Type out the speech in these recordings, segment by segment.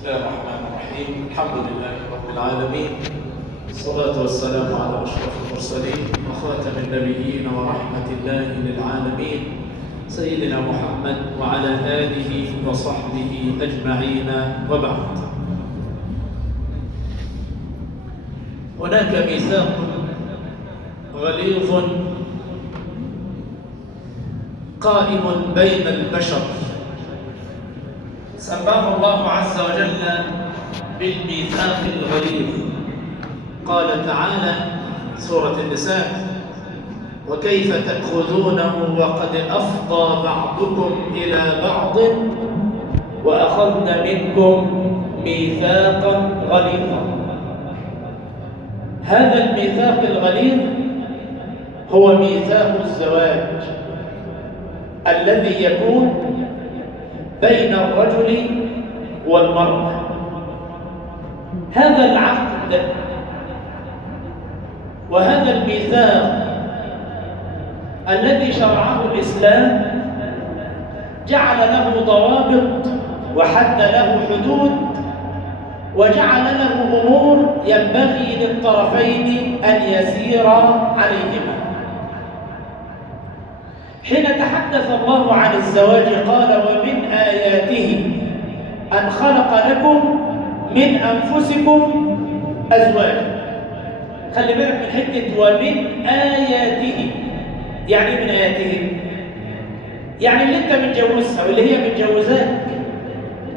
بسم الله الرحمن الرحيم. الحمد لله رب العالمين، الصلاة والسلام على أشرف المرسلين وخاتم النبيين ورحمة الله للعالمين سيدنا محمد وعلى آله وصحبه أجمعين، وبعد. هناك ميثاق غليظ قائم بين البشر سماه الله عز وجل بالميثاق الغليظ. قال تعالى سورة النساء: وكيف تأخذونه وقد أفضى بعضكم إلى بعض وأخذن منكم ميثاقا غليظا. هذا الميثاق الغليظ هو ميثاق الزواج الذي يكون بين الرجل والمرأة. هذا العقد وهذا الميثاق الذي شرعه الإسلام جعل له ضوابط وحد له حدود وجعل له أمور ينبغي للطرفين أن يسيرا عليهما. حين تحدث الله عن الزواج قال: ومن آياته أن خلق لكم من أنفسكم أزواجا. خلي بالك من حتة ومن آياته. يعني من آياته يعني اللي انت متجوزها واللي هي متجوزاك،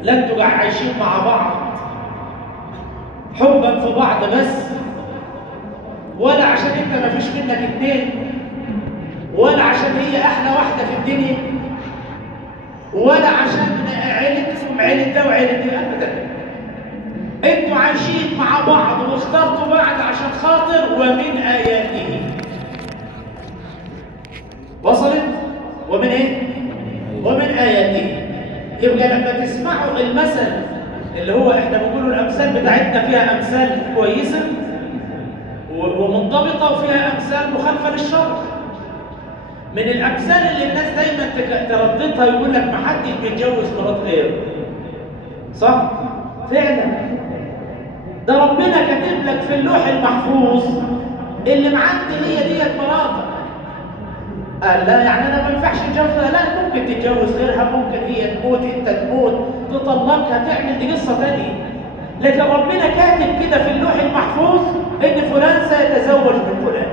لا انتوا عايشين مع بعض حبا في بعض بس، ولا عشان انت ما فيش منك اتنين، ولا عشان هي احلى واحده في الدنيا، ولا عشان عيلتكم عيله ده وعيله دي، ابدا. انتوا عايشين مع بعض واخترتوا بعض عشان خاطر ومن آياته. وصلت؟ ومن ايه؟ ومن آياته. يبقى لما تسمعوا المثل اللي هو احنا بنقولوا الامثال بتاعتنا فيها امثال كويسه ومنضبطه وفيها امثال مخالفه للشرع. من الامثال اللي الناس دايما ترددها يقول لك ما حدش بيتجوز مرات غيره. صح؟ فعلا ده ربنا كاتب لك في اللوح المحفوظ اللي معدي هي ديت مراتك. قال لا، يعني انا ما ينفعش اتجوزها؟ لا، ممكن تتجوز غيرها، ممكن هي تموت انت تموت تطلقها تعمل دي قصه ثانيه. لكن ربنا كاتب كده في اللوح المحفوظ ان فلان سيتزوج من فلان.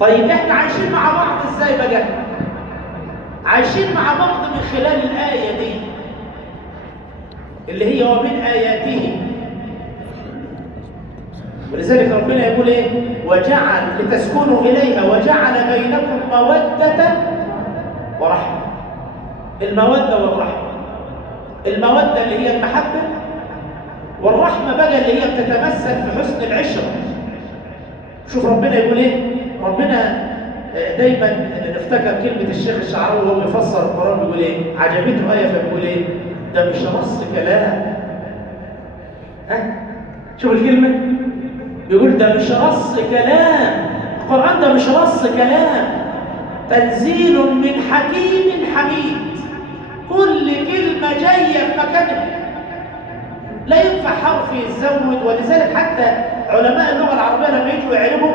طيب احنا عايشين مع بعض ازاي بقى؟ عايشين مع بعض من خلال الايه دي اللي هي ومن آياته. ولذلك ربنا يقول ايه؟ وجعل لتسكنوا إليها وجعل بينكم مودة ورحمة. المودة والرحمة، المودة اللي هي المحبة، والرحمة بقى اللي هي بتتمثل في حسن العشرة. شوف ربنا يقول ايه؟ ربنا دايما نفتكر كلمة الشيخ الشعراوي وهو بيفسر القرآن بيقول ايه؟ عجبته آية فبيقول ايه؟ ده مش نص كلام. شوف الكلمة، بيقول ده مش نص كلام. القرآن ده مش نص كلام، تنزيل من حكيم حميد. كل كلمة جاية في مكانها، لا ينفع حرف يتزود. ولذلك حتى علماء اللغة العربية لما يجوا يعربوا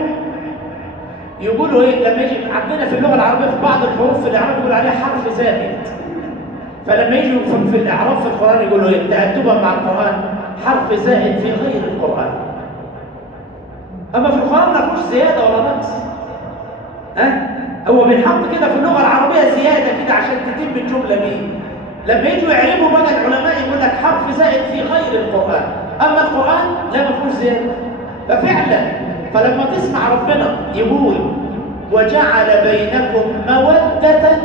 يقولوا ايه؟ لما يجي عندنا في اللغة العربية في بعض الحروف في الإعراب يقول عليها حرف زائد، فلما يجوا في الإعراب في القرآن يقولوا ايه؟ تأدبا مع القرآن حرف زائد في غير القرآن. أما في القرآن ما فيهوش زيادة ولا نقص. هو بينحط كده في اللغة العربية زيادة كده عشان تتم الجملة بيه. لما يجوا يعربوا بقى العلماء يقول لك حرف زائد في غير القرآن. أما القرآن لا، ما فيهوش زيادة. ففعلا فلما تسمع ربنا يقول وجعل بينكم مودة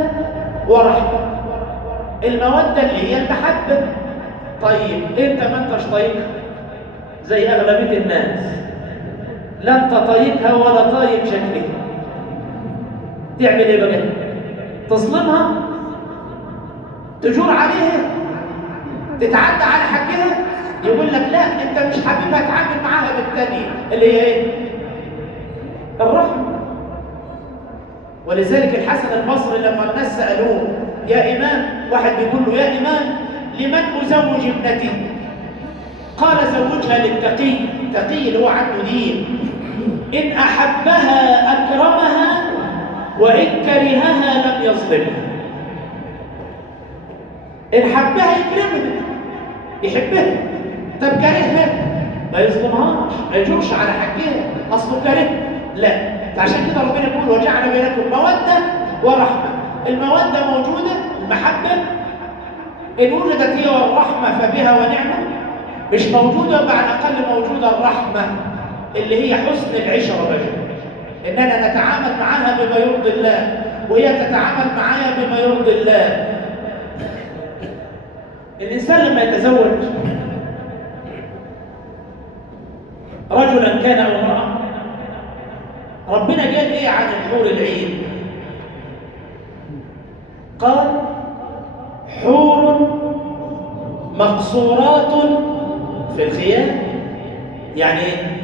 ورحمة، المودة اللي هي المحبة. طيب انت ما انتش طايقها زي اغلبيه الناس، لا انت طايقها ولا طايق شكلها، تعمل ايه بقى؟ تظلمها؟ تجور عليها؟ تتعدى على حقها؟ يقول لك لا، انت مش حبيبها، تعامل معاها بالتانية اللي هي ايه؟ الرحمه. ولذلك الحسن البصري لما الناس سالوه يا امام، واحد بيقول له يا امام لمن أزوج ابنتي؟ قال زوجها للتقي، التقي اللي هو عنده دين، إن أحبها أكرمها وإن كرهها لم يظلمها. إن حبها يكرمها يحبها، طب كرهها ما يظلمهاش، ما يجورش على حقها، أصله كره. لا، عشان كده ربنا يقول وجعل بينكم مودة ورحمة. المودة موجودة، المحبة إن وجدت هي والرحمة فبها ونعمة. مش موجودة، مع الأقل موجودة الرحمة اللي هي حسن العشرة بقى، إننا نتعامل معها بما يرضي الله وهي تتعامل معايا بما يرضي الله. الإنسان لما يتزوج رجلا كان أو امرأة، ربنا قال إيه عن الحور العين؟ قال حور مقصورات في الخيام. يعني ايه؟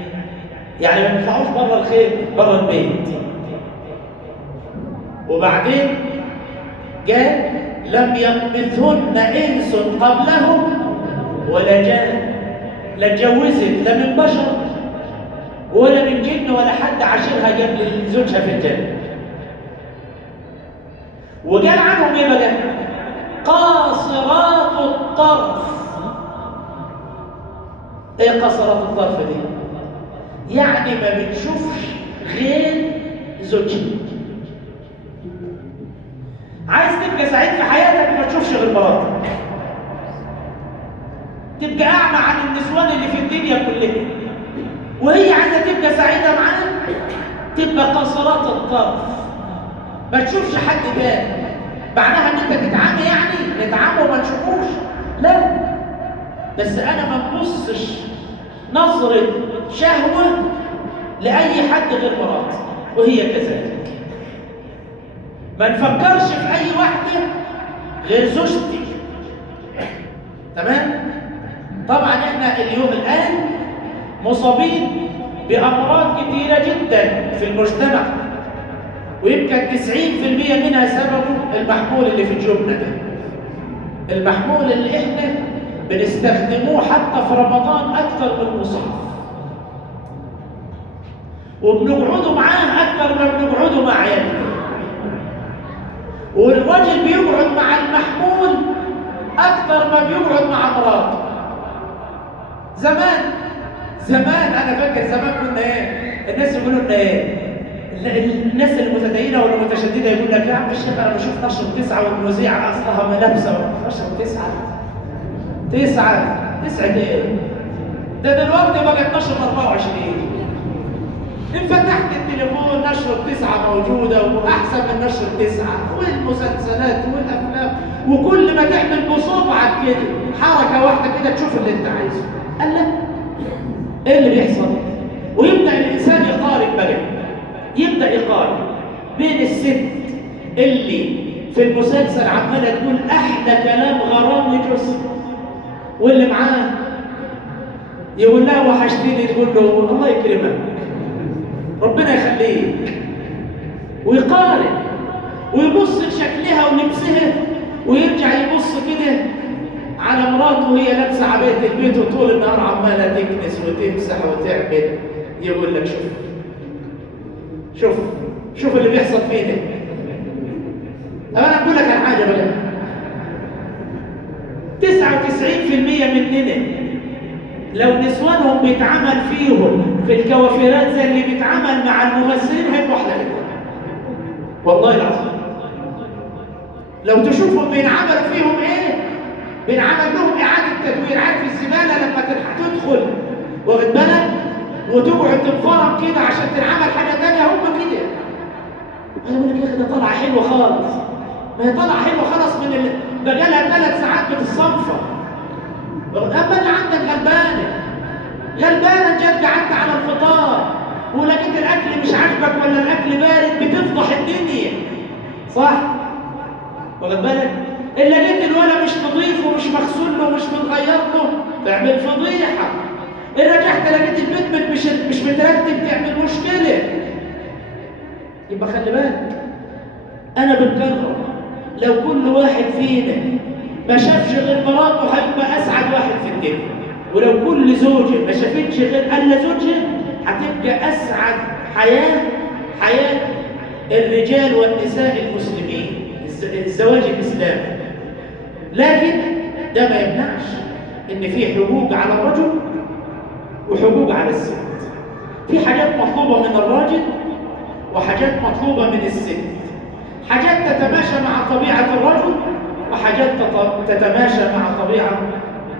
يعني ما يطلعوش بره الخيم، بره البيت. وبعدين قال لم يطمثهن انس قبلهم ولا جان. لا اتجوزت لا من بشر ولا من جن ولا حد عاشرها قبل زوجها في الجنه. وقال عنهم ايه بقى؟ قاصرات الطرف. ايه قاصرات الطرف دي؟ يعني ما بتشوفش غير زوجها. عايز تبقى سعيد في حياتك ما تشوفش غير مراتك، تبقى اعمى عن النسوان اللي في الدنيا كلها، وهي عايزه تبقى سعيده معاك تبقى قاصرات الطرف، ما تشوفش حد تاني. معناها ان انت تتعامى، يعني نتعامى وما نشوفوش؟ لا، بس انا ما نبصش نظره شهوه لاي حد غير مراتي، وهي كذلك. ما نفكرش في اي واحده غير زوجتي. تمام؟ طبعا احنا اليوم الان مصابين بامراض كثيره جدا في المجتمع، ويمكن 90% منها سببه المحمول اللي في جيوبنا ده، المحمول اللي احنا بنستخدموه حتى في رمضان اكثر من المصحف، وبنقعدوا معاه اكثر ما بنقعدوا مع عيالنا. والراجل بيقعد مع المحمول اكثر ما بيقعد مع مراته. زمان انا فاكر زمان كنا ايه؟ الناس يقولوا لنا ايه؟ الناس المتدينه والمتشدده يقول لك يا عم الشيخ انا بشوف نشر 9 والمذيعه اصلها ملابسه. نشر 9 ايه؟ ده دلوقتي بقت نشر 24. ان فتحت التليفون نشر 9 موجوده واحسن من نشر 9، والمسلسلات والافلام، وكل ما تعمل بصبعك كده حركه واحده كده تشوف اللي انت عايزه. قال لا، ايه اللي بيحصل؟ ويبدا الانسان يقارن بقى، يبدا يقارن بين الست اللي في المسلسل عماله تقول احلى كلام غرام لجوزها، واللي معاه يقول لها وحشتني، تقول له الله يكرمك ربنا يخليك، ويقارن ويبص لشكلها ولبسها، ويرجع يبص كده على مراته وهي لابسه عبايه البيت وطول النهار عماله تكنس وتمسح وتعمل. يقول لك شوف اللي بيحصل فينا. طب انا اقول لك على حاجه بقى، 99% مننا لو نسوانهم بيتعامل فيهم في الكوافيرات زي اللي بيتعامل مع الممثلين هيبقوا احلى منهم. والله العظيم لو تشوفهم بينعمل فيهم ايه، بينعمل لهم اعاده تدوير. عارف الزباله لما تدخل واخد بالك وتقعد تنفرم كده عشان تنعمل حاجه ثانيه، هم كده. انا بقول لك يا اخي ده طالعه حلوه خالص، ما هي طالعه حلوه خالص من بقى لها 3 ساعات بتتصنفر. اما اللي عندك غلبانه جت قعدت على الفطار ولقيت الاكل مش عاجبك ولا الاكل بارد بتفضح الدنيا، صح؟ واخد بالك؟ اللي لقيت الولد مش نظيف ومش مغسول له ومش متغير له تعمل فضيحه. إن رجعت لقيت البيت مش مترتب تعمل مشكله. يبقى خلي بالك، انا بنكرر لو كل واحد فينا ما شافش غير مراته هيبقى أسعد واحد في الدنيا، ولو كل زوجة ما شافتش غير ألا زوجها هتبقى أسعد حياة الرجال والنساء المسلمين، الزواج الإسلامي. لكن ده ما يمنعش إن في حقوق على الرجل وحقوق على الست. في حاجات مطلوبة من الراجل وحاجات مطلوبة من الست، حاجات تتماشى مع طبيعة الرجل وحاجات تتماشى مع طبيعة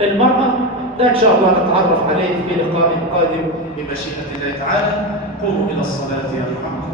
المرأة. ده إن شاء الله نتعرف عليه في لقاء قادم بمشيئة الله تعالى. قوموا إلى الصلاة يا محمد.